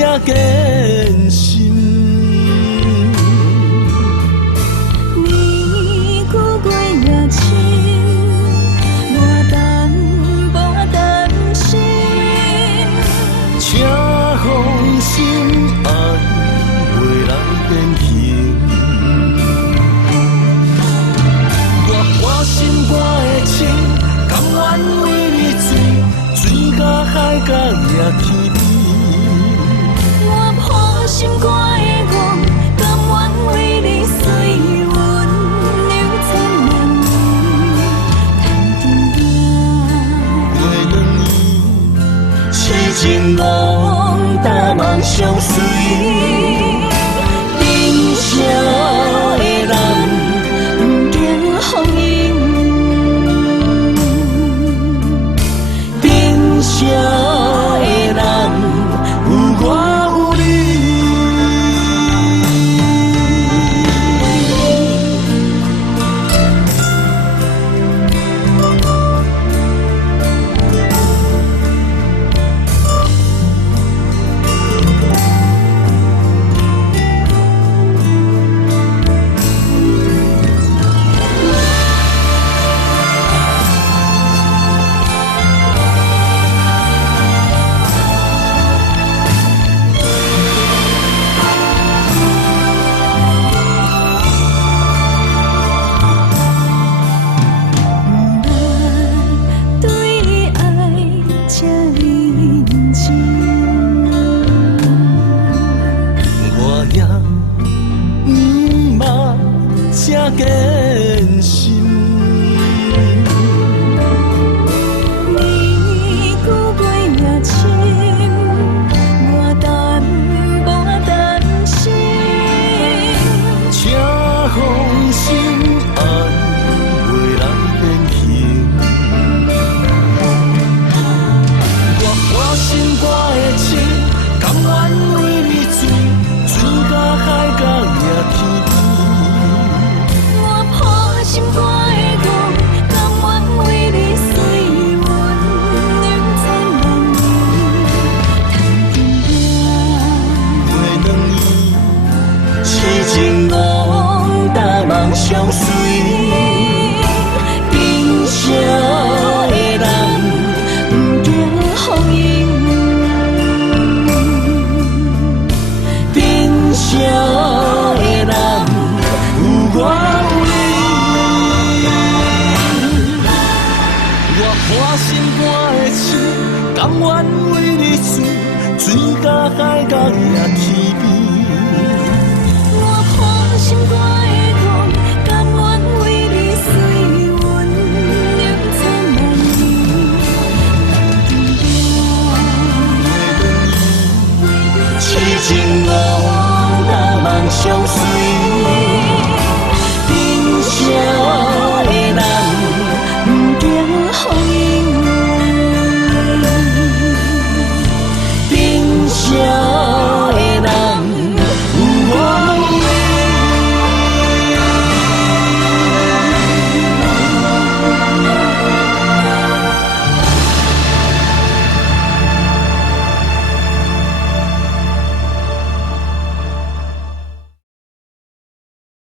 才坚心。年久过也深，我等无担心。请放心，爱袂来变形。我半心肝的情，甘愿为你醉，醉到海角也去边。我破心肝的梦，甘愿为你随阮流千万年。谈定过两年，痴情浓淡梦相随。人生的人，不惊风雨。人生的人，有我有你。才坚心。年久过也深，我等无担心。请放心，爱袂来变形。我半心肝的情，甘愿为你醉，醉到海角也去边。心肝的梦，甘愿为你随阮流千万年。谈定过两年，痴情浓淡梦相随。人生的人，不惊风雨。人生的人，有我。我心肝的痴，甘愿为你醉，醉到海角也去边。我破心肝。